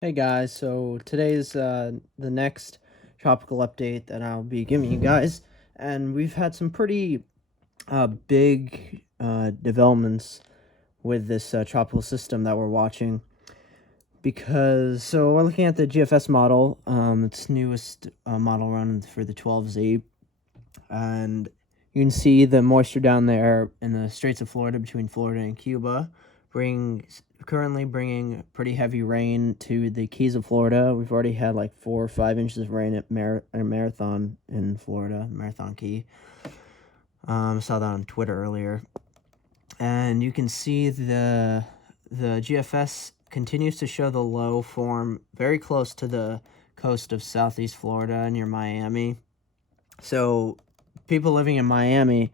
Hey guys, so today's the next tropical update that I'll be giving you guys, and we've had some pretty big developments with this tropical system that we're watching. Because we're looking at the GFS model, its newest model run for the 12Z, and you can see the moisture down there in the Straits of Florida between Florida and Cuba, currently bringing pretty heavy rain to the Keys of Florida. We've already had like 4 or 5 inches of rain at Marathon in Florida, Marathon Key. Saw that on Twitter earlier, and you can see the GFS continues to show the low form very close to the coast of Southeast Florida near Miami. So people living in Miami,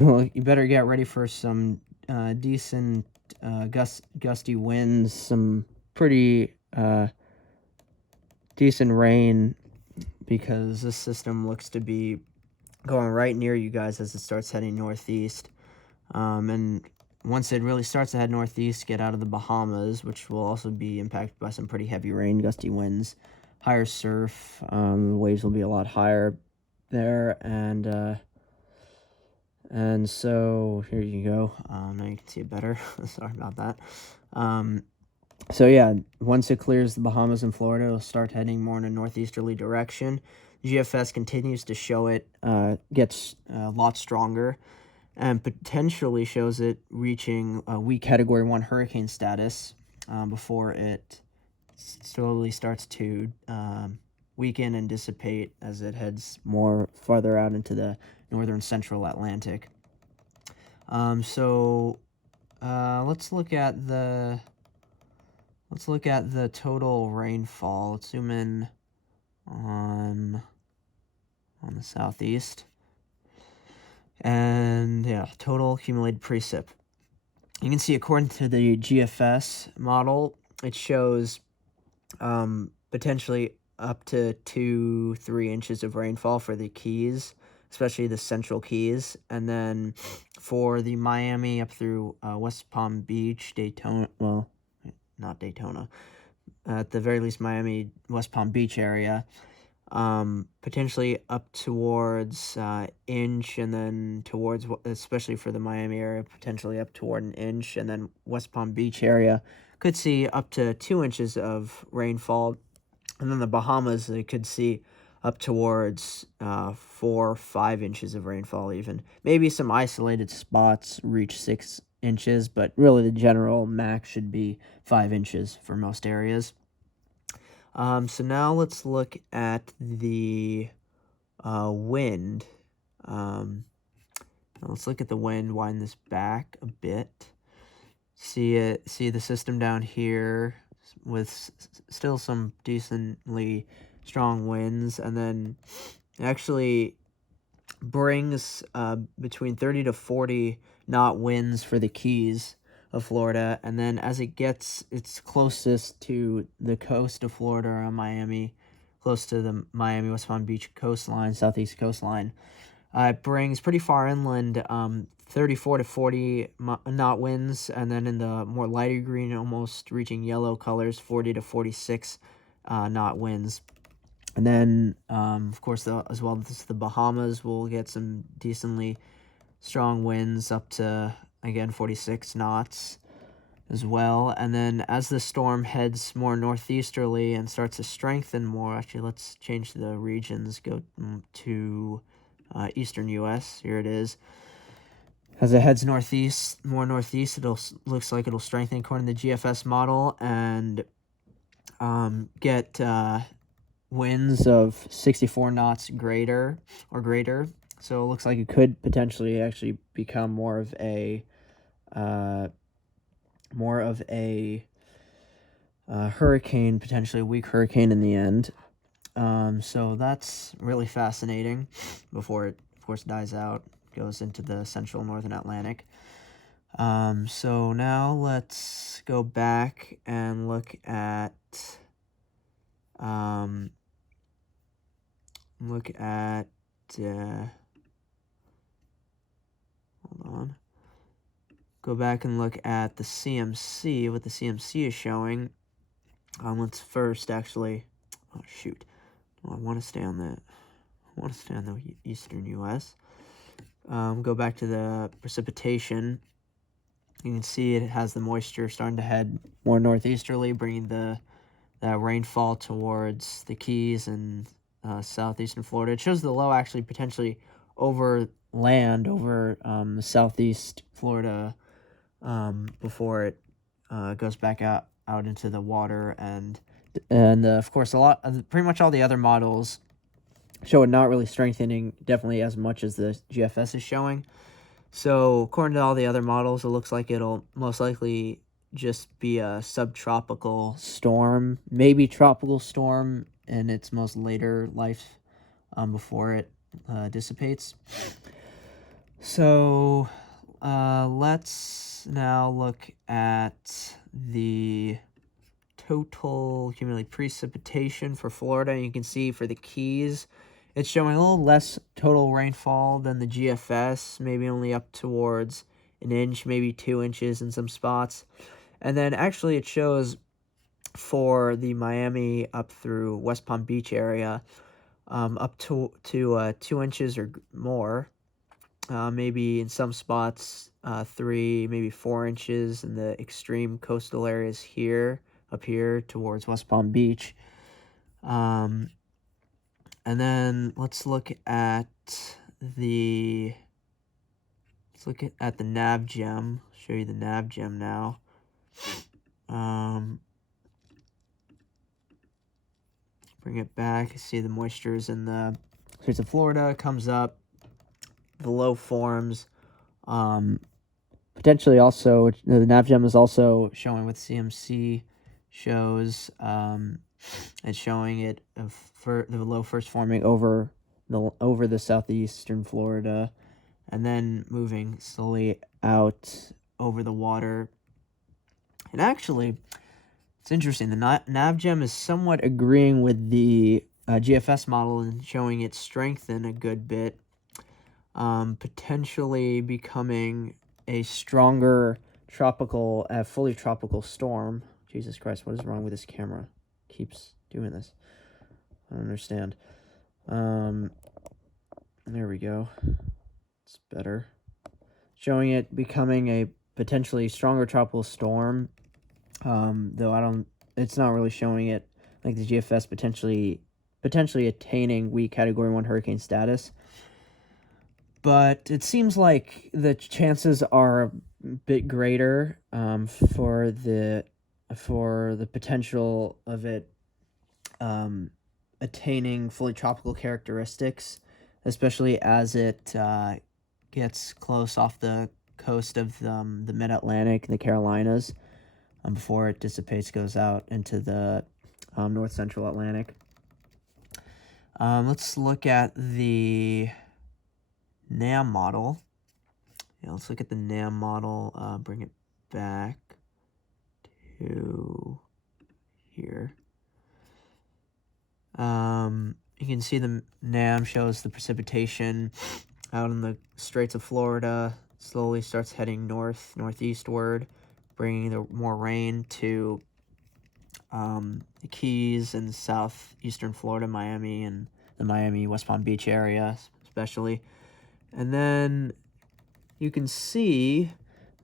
well, you better get ready for some decent gusty winds, some pretty decent rain, because this system looks to be going right near you guys as it starts heading northeast. And once it really starts to head northeast, get out of the Bahamas, which will also be impacted by some pretty heavy rain, gusty winds, higher surf. The waves will be a lot higher there, and so here you go. Now you can see it better. Sorry about that. So yeah, once it clears the Bahamas and Florida, it'll start heading more in a northeasterly direction. GFS continues to show it gets a lot stronger, and potentially shows it reaching a weak Category 1 hurricane status before it slowly starts to weaken and dissipate as it heads more farther out into the northern central Atlantic. Let's look at the total rainfall. Let's zoom in on the southeast. And yeah, total accumulated precip. You can see, according to the GFS model, it shows potentially up to 2-3 inches of rainfall for the Keys, especially the Central Keys, and then for the Miami up through West Palm Beach, Daytona. Well, not Daytona. At the very least, Miami, West Palm Beach area. Potentially up towards inch, and then towards, especially for the Miami area, potentially up toward an inch, and then West Palm Beach area could see up to 2 inches of rainfall, and then the Bahamas, they could see up towards 4 or 5 inches of rainfall. Even maybe some isolated spots reach 6 inches, but really the general max should be 5 inches for most areas. So now let's look at the wind. Let's look at the wind, wind this back a bit. See the system down here with still some decently strong winds, and then it actually brings between 30 to 40 knot winds for the Keys of Florida, and then as it gets its closest to the coast of Florida or Miami, close to the Miami West Palm Beach coastline, southeast coastline, it brings pretty far inland 34 to 40 knot winds, and then in the more lighter green, almost reaching yellow colors, 40 to 46 knot winds. And then, of course, as well, the Bahamas will get some decently strong winds up to, again, 46 knots as well. And then as the storm heads more northeasterly and starts to strengthen more, actually, let's change the regions, go to eastern U.S. Here it is. As it heads more northeast, looks like it'll strengthen according to the GFS model, and get winds of 64 knots greater. So it looks like it could potentially actually become more of a hurricane, potentially a weak hurricane in the end. So that's really fascinating before it, of course, dies out, goes into the central northern Atlantic. So now let's go back and look at hold on. Go back and look at the CMC, what the CMC is showing. Let's first actually. Oh shoot! I want to stay on the. I want to stay on the eastern U.S. Go back to the precipitation. You can see it has the moisture starting to head more northeasterly, bringing that rainfall towards the Keys and southeastern Florida. It shows the low actually potentially over land over the southeast Florida before it goes back out into the water, and of course pretty much all the other models show it not really strengthening definitely as much as the GFS is showing. So according to all the other models, it looks like it'll most likely just be a subtropical storm, maybe tropical storm in its most later life before it dissipates. So let's now look at the total cumulative precipitation for Florida. And you can see for the Keys, it's showing a little less total rainfall than the GFS, maybe only up towards an inch, maybe 2 inches in some spots. And then actually it shows for the Miami up through West Palm Beach area, up to 2 inches or more. Maybe in some spots 3, maybe 4 inches in the extreme coastal areas here, up here towards West Palm Beach. And then let's look at the nav gem. Show you the nav gem now. Bring it back. See the moistures in the Straits of Florida comes up. The low forms. Potentially also the nav gem is also showing with CMC shows. It's showing it for the low first forming over the southeastern Florida, and then moving slowly out over the water. And actually, it's interesting. The nav gem is somewhat agreeing with the GFS model and showing it strengthen a good bit, potentially becoming a stronger fully tropical storm. Jesus Christ, what is wrong with this camera? Keeps doing this. I don't understand. There we go. It's better. Showing it becoming a potentially stronger tropical storm. Though it's not really showing it like the GFS potentially attaining weak Category 1 hurricane status. But it seems like the chances are a bit greater for the potential of it attaining fully tropical characteristics, especially as it gets close off the coast of the mid-Atlantic and the Carolinas before it dissipates, goes out into the north-central Atlantic. Let's look at the NAM model. Yeah, let's look at the NAM model. Bring it back to here. You can see the NAM shows the precipitation out in the Straits of Florida. Slowly starts heading northeastward, bringing more rain to the Keys and southeastern Florida, Miami, and the Miami West Palm Beach area especially. And then you can see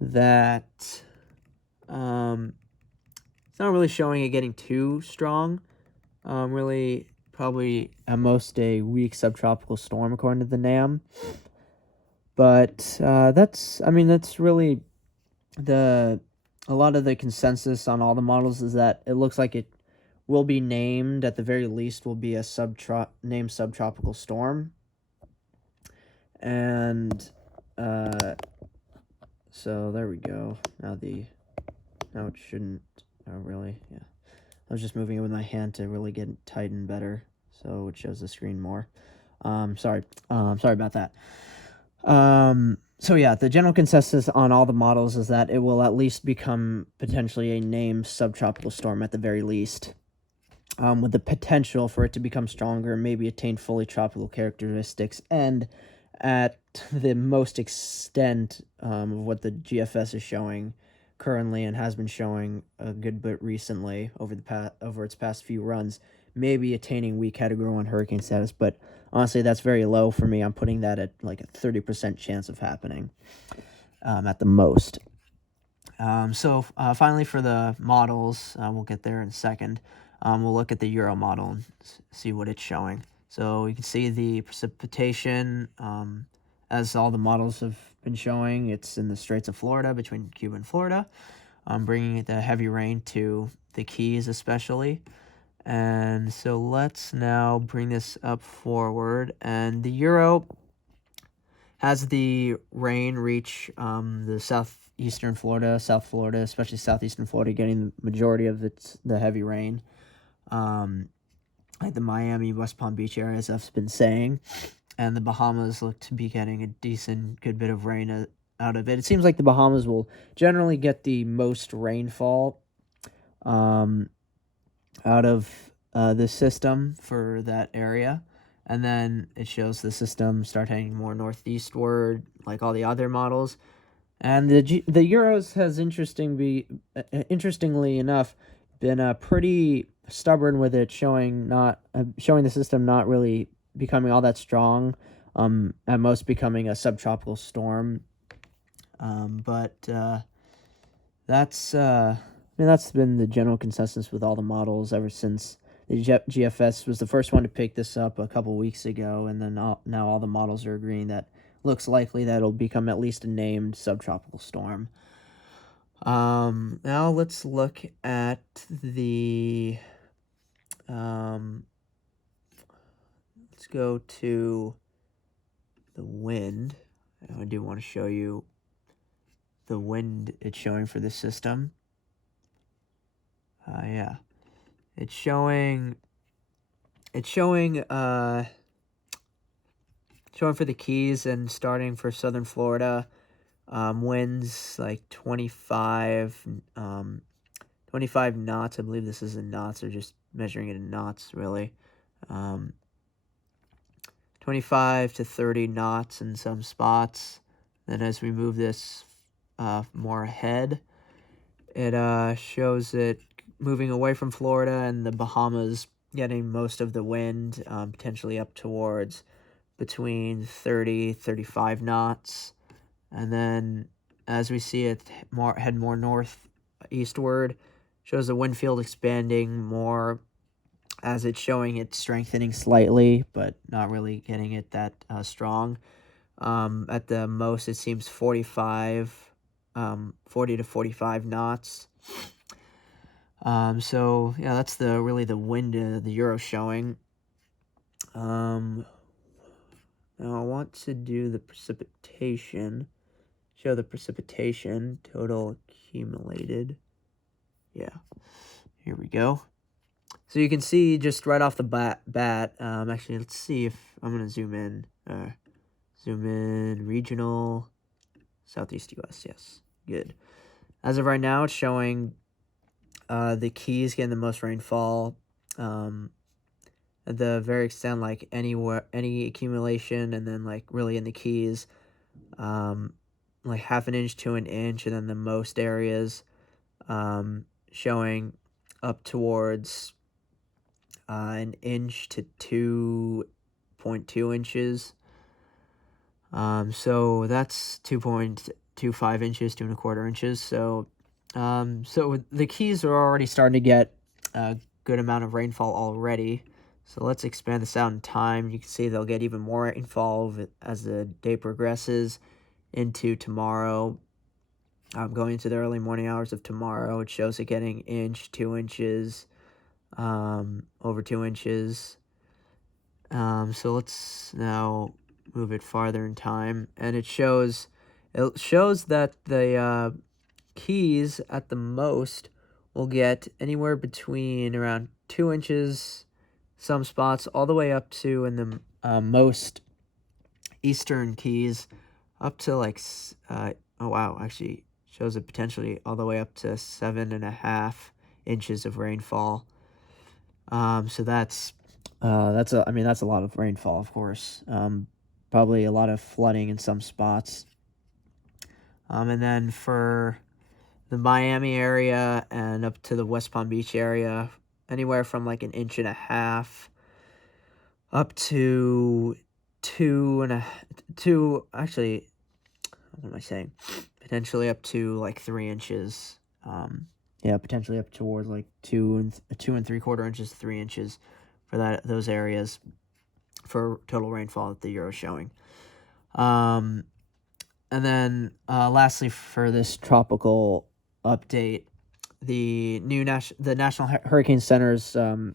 that it's not really showing it getting too strong. Really, probably at most a weak subtropical storm according to the NAM. But that's really a lot of the consensus on all the models is that it looks like it will be named, at the very least, will be a named subtropical storm. And so there we go. Now it shouldn't. Oh, really? Yeah. I was just moving it with my hand to really get it tightened better, so it shows the screen more. Sorry about that. So yeah, the general consensus on all the models is that it will at least become potentially a named subtropical storm at the very least, with the potential for it to become stronger, maybe attain fully tropical characteristics, and at the most extent of what the GFS is showing, currently and has been showing a good bit recently over its past few runs, maybe attaining weak Category 1 hurricane status, but honestly, that's very low for me. I'm putting that at like a 30% chance of happening at the most. So finally, for the models, we'll get there in a second. We'll look at the Euro model and see what it's showing. So you can see the precipitation, as all the models have been showing. It's in the Straits of Florida, between Cuba and Florida, bringing the heavy rain to the Keys especially. And so let's now bring this up forward. And the Euro has the rain reach the southeastern Florida, South Florida, especially southeastern Florida, getting the majority of the heavy rain. Like the Miami, West Palm Beach areas, I've been saying. And the Bahamas look to be getting a good bit of rain out of it. It seems like the Bahamas will generally get the most rainfall out of the system for that area. And then it shows the system start heading more northeastward, like all the other models. And the Euros has interestingly enough been pretty stubborn with it, showing the system not really becoming all that strong, at most becoming a subtropical storm. But that's been the general consensus with all the models ever since the GFS was the first one to pick this up a couple weeks ago, and then now all the models are agreeing that looks likely that it'll become at least a named subtropical storm. Now let's look at the let's go to the wind. I do want to show you the wind it's showing for this system. Yeah. It's showing for the Keys and starting for southern Florida, winds like 25 knots. I believe this is in knots. They're just measuring it in knots, really. 25 to 30 knots in some spots. Then as we move this more ahead, it shows it moving away from Florida and the Bahamas getting most of the wind, potentially up towards between 30, 35 knots. And then as we see it head more northeastward, shows the wind field expanding more as it's showing it strengthening slightly, but not really getting it that strong. At the most, it seems 40 to 45 knots. So yeah, that's really the wind the Euro showing. Now I want to do the precipitation. Show the precipitation total accumulated. Yeah, here we go. So you can see just right off the bat. Actually, let's see if I'm gonna zoom in. Regional, Southeast U.S. Yes, good. As of right now, it's showing the Keys getting the most rainfall. At the very extent, like any accumulation, and then like really in the Keys, like half an inch to an inch, and then the most areas showing up towards an inch to 2.2 inches. So that's 2.25 inches, 2.25 inches. So the Keys are already starting to get a good amount of rainfall already. So let's expand this out in time. You can see they'll get even more rainfall as the day progresses into tomorrow. Going into the early morning hours of tomorrow, it shows it getting inch, 2 inches, over 2 inches. So let's now move it farther in time, and it shows that the Keys at the most will get anywhere between around 2 inches, some spots, all the way up to in the most eastern Keys, up to like oh wow, actually shows it potentially all the way up to 7.5 inches of rainfall. So that's a lot of rainfall, of course. Probably a lot of flooding in some spots. And then for the Miami area and up to the West Palm Beach area, anywhere from like 1.5 up to 2 actually, what am I saying? Potentially up to like 3 inches. Yeah, potentially up towards like 2 and 3/4 inches, 3 inches for those areas for total rainfall that the Euro is showing. And then lastly, for this tropical update, the National Hurricane Center's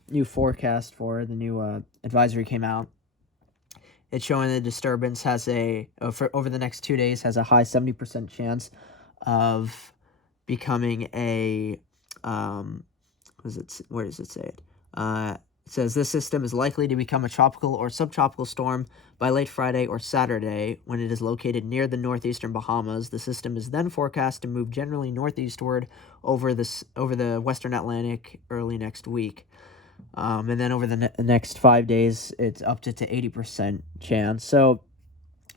new forecast for the new advisory came out. It's showing the disturbance has over the next 2 days has a high 70% chance of becoming a where does it say it? It says this system is likely to become a tropical or subtropical storm by late Friday or Saturday when it is located near the northeastern Bahamas. The system is then forecast to move generally northeastward over the western Atlantic early next week. And then over the next 5 days, it's up to 80% chance. So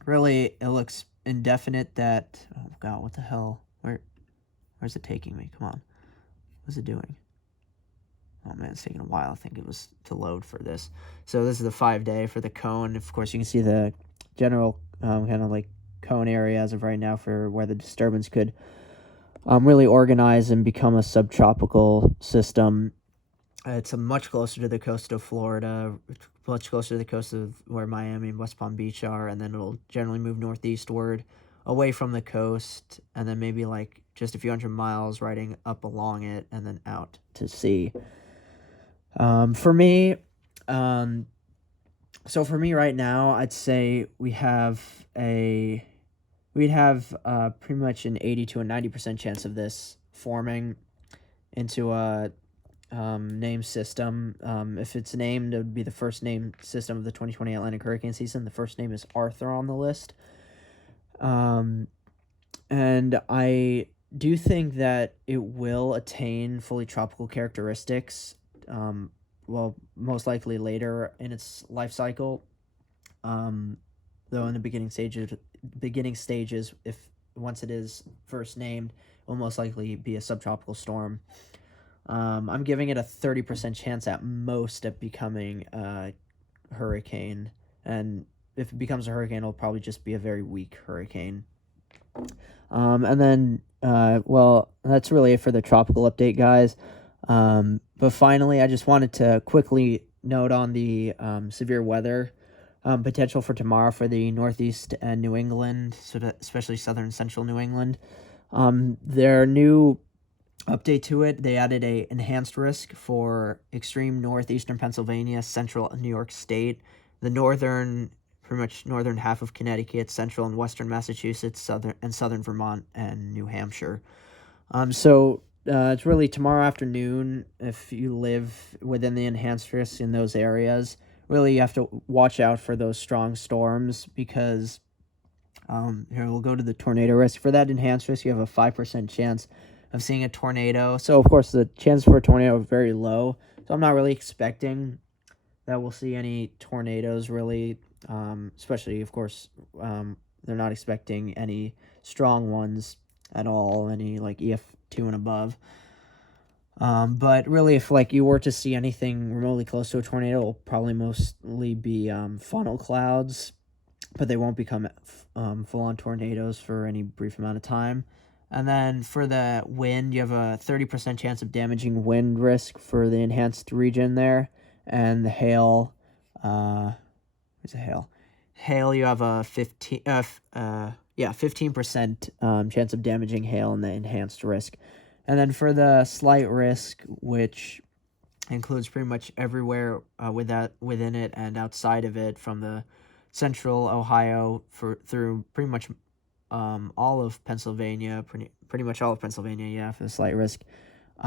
really, it looks indefinite that, oh God, what the hell? Where's it taking me? Come on. What's it doing? Oh man, it's taking a while. I think it was to load for this. So this is the 5-day for the cone. Of course, you can see the general kind of like cone area as of right now for where the disturbance could really organize and become a subtropical system. It's much closer to the coast of Florida, much closer to the coast of where Miami and West Palm Beach are, and then it'll generally move northeastward away from the coast, and then maybe like just a few hundred miles riding up along it and then out to sea. For me right now, I'd say we'd have pretty much an 80 to a 90% chance of this forming into a name system. If it's named, it would be the first name system of the 2020 Atlantic hurricane season. The first name is Arthur on the list. And I do think that it will attain fully tropical characteristics, most likely later in its life cycle. Though in the beginning stages, if once it is first named, it will most likely be a subtropical storm. I'm giving it a 30% chance at most at becoming a hurricane, and if it becomes a hurricane, it'll probably just be a very weak hurricane. And then, that's really it for the tropical update, guys. But finally, I just wanted to quickly note on the severe weather potential for tomorrow for the Northeast and New England, especially southern central New England. Their new update to it, they added a enhanced risk for extreme northeastern Pennsylvania, central New York State, the pretty much northern half of Connecticut, central and western Massachusetts, southern Vermont, and New Hampshire. So it's really tomorrow afternoon. If you live within the enhanced risk in those areas, really you have to watch out for those strong storms because here we'll go to the tornado risk. For that enhanced risk, you have a 5% chance of seeing a tornado. So of course the chance for a tornado are very low. So I'm not really expecting that we'll see any tornadoes really. Especially, of course, they're not expecting any strong ones at all, any like EF2 and above. But really, if like you were to see anything remotely close to a tornado, it'll probably mostly be funnel clouds, but they won't become full-on tornadoes for any brief amount of time. And then for the wind, you have a 30% chance of damaging wind risk for the enhanced region there, and the hail. Where's the hail? Hail, you have a 15% chance of damaging hail in the enhanced risk. And then for the slight risk, which includes pretty much everywhere within it and outside of it, from the central Ohio through pretty much all of Pennsylvania, pretty much all of Pennsylvania, for the slight risk.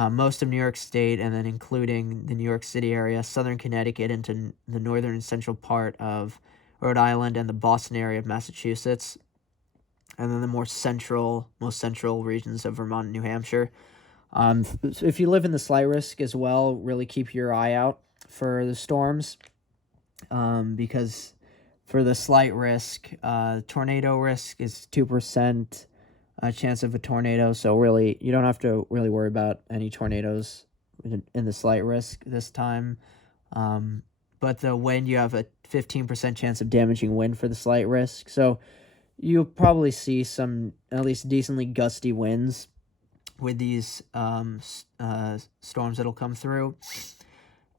Most of New York State, and then including the New York City area, southern Connecticut into the northern and central part of Rhode Island, and the Boston area of Massachusetts, and then the most central regions of Vermont and New Hampshire. So if you live in the slight risk as well, really keep your eye out for the storms, because for the slight risk, tornado risk is 2%, chance of a tornado. So really, you don't have to really worry about any tornadoes in the slight risk this time. But the wind, you have a 15% chance of damaging wind for the slight risk. So you'll probably see some at least decently gusty winds with these storms that'll come through.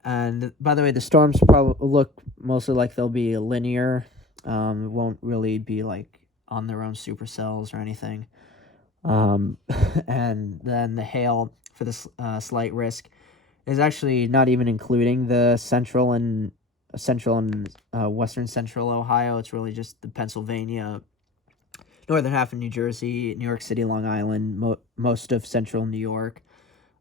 And by the way, the storms probably look mostly like they'll be linear. It won't really be like on their own supercells or anything. And then the hail for this slight risk is actually not even including the central and western central Ohio. It's really just the Pennsylvania, northern half of New Jersey, New York City, Long Island, most of central New York,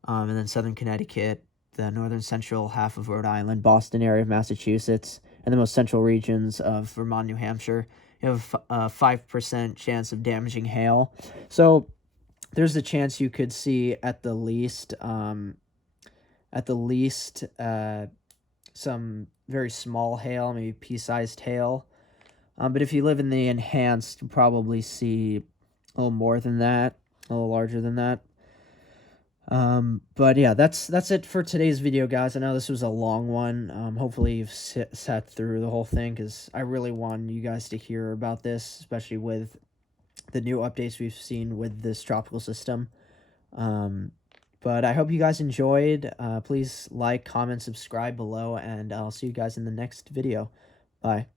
and then southern Connecticut, the northern central half of Rhode Island, Boston area of Massachusetts, and the most central regions of Vermont, New Hampshire. You have a 5% chance of damaging hail. So there's a chance you could see at the least some very small hail, maybe pea-sized hail. But if you live in the enhanced, you'll probably see a little more than that, a little larger than that. But yeah, that's it for today's video, guys. I know this was a long one. Hopefully you've sat through the whole thing, because I really want you guys to hear about this, especially with the new updates we've seen with this tropical system. But I hope you guys enjoyed. Please like, comment, subscribe below, and I'll see you guys in the next video. Bye.